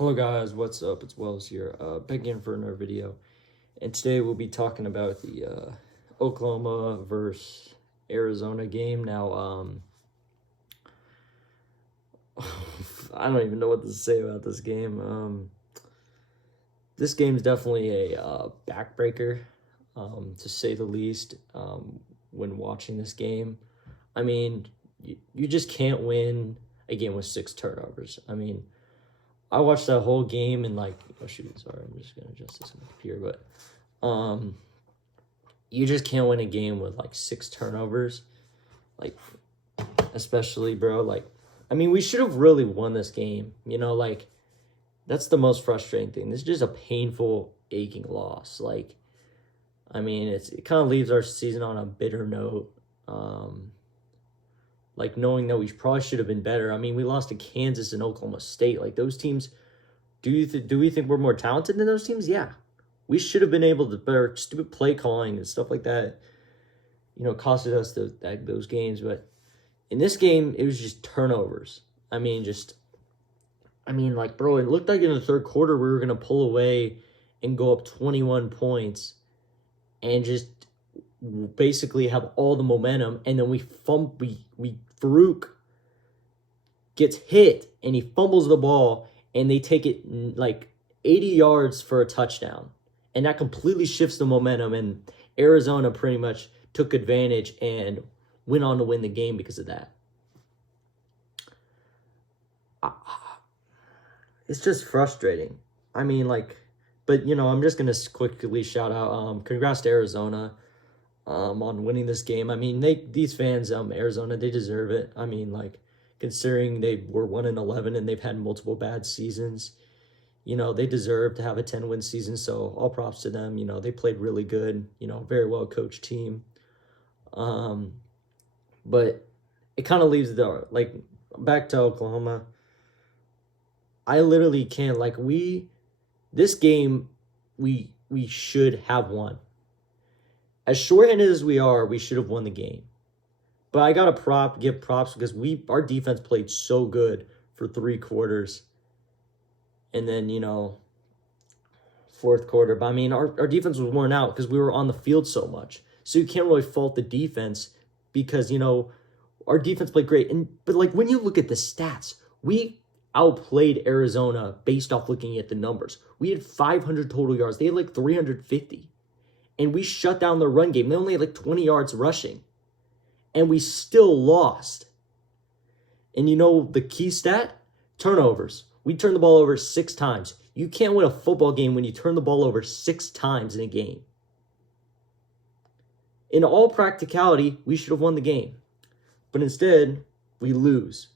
Hello guys, what's up? It's Wells here, back again for another video, and today we'll be talking about the Oklahoma versus Arizona game. Now, I don't even know what to say about this game. This game's definitely a backbreaker, to say the least. When watching this game, I mean, you just can't win a game with 6 turnovers. I mean, I watched that whole game and oh shoot, sorry, I'm just gonna adjust this on the computer, but you just can't win a game with 6 turnovers, like especially bro. I mean, we should have really won this game. That's the most frustrating thing. This is just a painful, aching loss. I mean, it kind of leaves our season on a bitter note. Knowing that we probably should have been better. I mean, we lost to Kansas and Oklahoma State. Those teams, do we think we're more talented than those teams? Yeah. We should have been able to, better stupid play calling and stuff like that, costed us those games. But in this game, it was just turnovers. Bro, it looked like in the third quarter we were going to pull away and go up 21 points and just basically have all the momentum, and then Farooq gets hit and he fumbles the ball and they take it 80 yards for a touchdown, and that completely shifts the momentum, and Arizona pretty much took advantage and went on to win the game because of that. It's just frustrating. I mean, but I'm just gonna quickly shout out congrats to Arizona on winning this game. I mean, these fans, Arizona, they deserve it. I mean, considering they were 1-11 and they've had multiple bad seasons, they deserve to have a 10-win season. So all props to them. They played really good. Very well coached team. But it kind of leaves back to Oklahoma. I literally can't this game we should have won. As short-handed as we are, we should have won the game. But I gotta give props because our defense played so good for 3 quarters. And then, fourth quarter. But I mean, our defense was worn out because we were on the field so much. So you can't really fault the defense because, our defense played great. But when you look at the stats, we outplayed Arizona based off looking at the numbers. We had 500 total yards. They had 350. And we shut down their run game. They only had 20 yards rushing. And we still lost. And the key stat? Turnovers. We turned the ball over 6 times. You can't win a football game when you turn the ball over 6 times in a game. In all practicality, we should have won the game. But instead, we lose.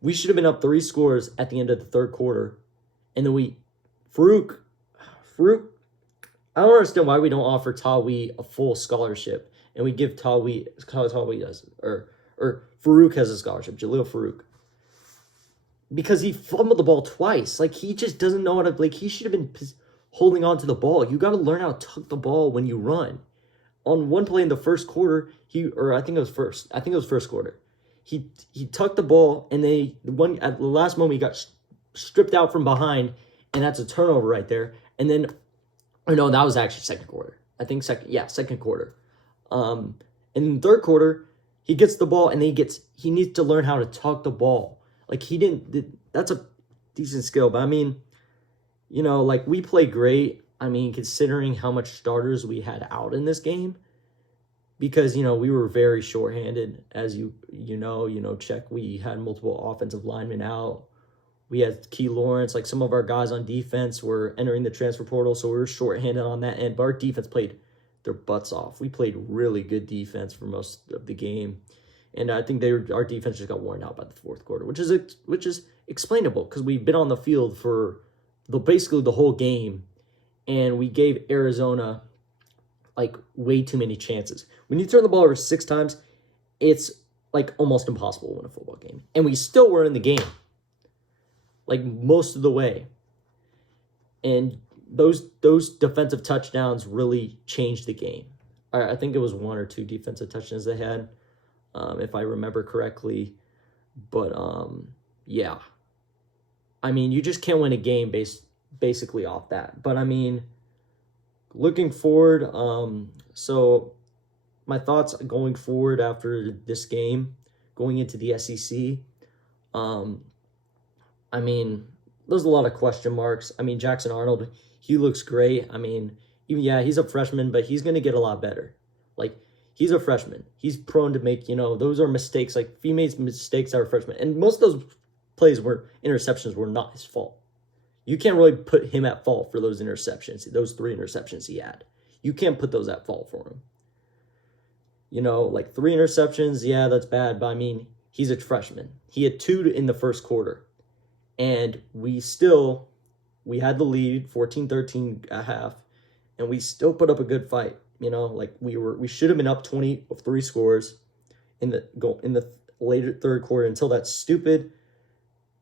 We should have been up 3 scores at the end of the third quarter. And then Farooq, I don't understand why we don't offer Tawee a full scholarship and we give Tawee does, or Farooq has a scholarship, Jalil Farooq. Because he fumbled the ball twice. he just doesn't know how to, he should have been holding on to the ball. You got to learn how to tuck the ball when you run. On one play in the first quarter, I think it was first quarter. He tucked the ball, and at the last moment, he got stripped out from behind, and that's a turnover right there. And then, no, that was actually second quarter. I think second quarter. In the third quarter, he gets the ball, and he needs to learn how to tuck the ball. That's a decent skill, but I mean, we play great. I mean, considering how much starters we had out in this game, because, we were very shorthanded, as check. We had multiple offensive linemen out. We had Key Lawrence. Some of our guys on defense were entering the transfer portal, so we were shorthanded on that end. But our defense played their butts off. We played really good defense for most of the game. And I think our defense just got worn out by the fourth quarter, which is explainable because we've been on the field for basically the whole game, and we gave Arizona way too many chances. When you turn the ball over 6 times, it's almost impossible to win a football game. And we still were in the game most of the way. And those defensive touchdowns really changed the game. I think it was 1 or 2 defensive touchdowns they had, if I remember correctly. But yeah, I mean, you just can't win a game basically off that. But I mean, looking forward, so my thoughts going forward after this game, going into the SEC, um, I mean, there's a lot of question marks. I mean, Jackson Arnold, he looks great. I mean, even yeah, he's a freshman, but he's gonna get a lot better. Like, he's a freshman. He's prone to make, those are mistakes. Like, he made mistakes as a freshman. And most of those plays were interceptions were not his fault. You can't really put him at fault for those interceptions, those 3 interceptions he had. You can't put those at fault for him. Like 3 interceptions, yeah, that's bad. But I mean, he's a freshman. He had 2 in the first quarter. And we had the lead 14-13 at half, and we still put up a good fight. Like we should have been up 23 scores in the later third quarter until that stupid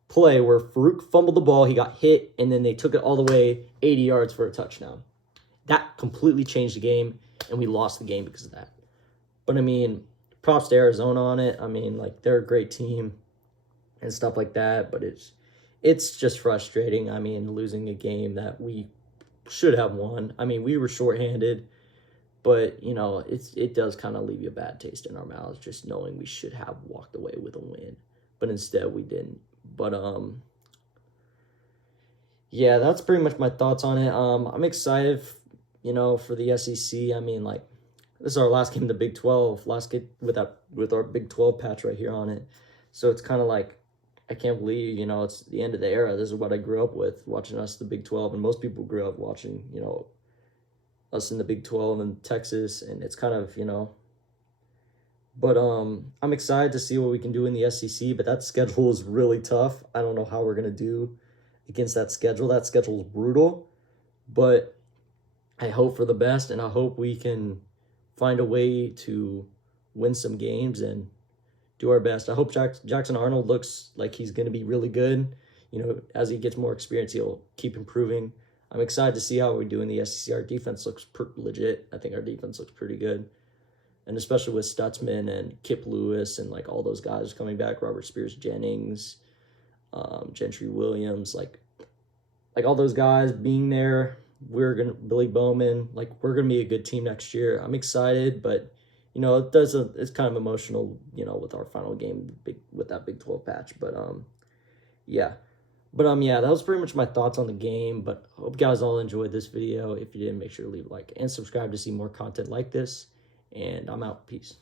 play where Farouk fumbled the ball, he got hit, and then they took it all the way 80 yards for a touchdown. That completely changed the game, and we lost the game because of that. But I mean, props to Arizona on it. I mean, like, they're a great team and stuff like that, but it's just frustrating. I mean, losing a game that we should have won. I mean, we were shorthanded, but, it does kind of leave you a bad taste in our mouths just knowing we should have walked away with a win. But instead, we didn't. But, yeah, that's pretty much my thoughts on it. I'm excited, for the SEC. I mean, like, this is our last game in the Big 12, last game with our Big 12 patch right here on it. So it's kind of like, I can't believe, it's the end of the era. This is what I grew up with, watching us the Big 12, and most people grew up watching, us in the Big 12 in Texas, and it's kind of, but I'm excited to see what we can do in the SEC, but that schedule is really tough. I don't know how we're going to do against that schedule. That schedule is brutal, but I hope for the best, and I hope we can find a way to win some games and do our best. I hope Jackson Arnold looks like he's going to be really good. As he gets more experience, he'll keep improving. I'm excited to see how we do in the SEC. Our defense looks legit. I think our defense looks pretty good. And especially with Stutzman and Kip Lewis and, like, all those guys coming back, Robert Spears-Jennings, Gentry Williams, like all those guys being there, Billy Bowman, like, we're going to be a good team next year. I'm excited, but it's kind of emotional, with our final game with that Big 12 patch. But yeah. But yeah, that was pretty much my thoughts on the game. But I hope you guys all enjoyed this video. If you did, make sure to leave a like and subscribe to see more content like this. And I'm out. Peace.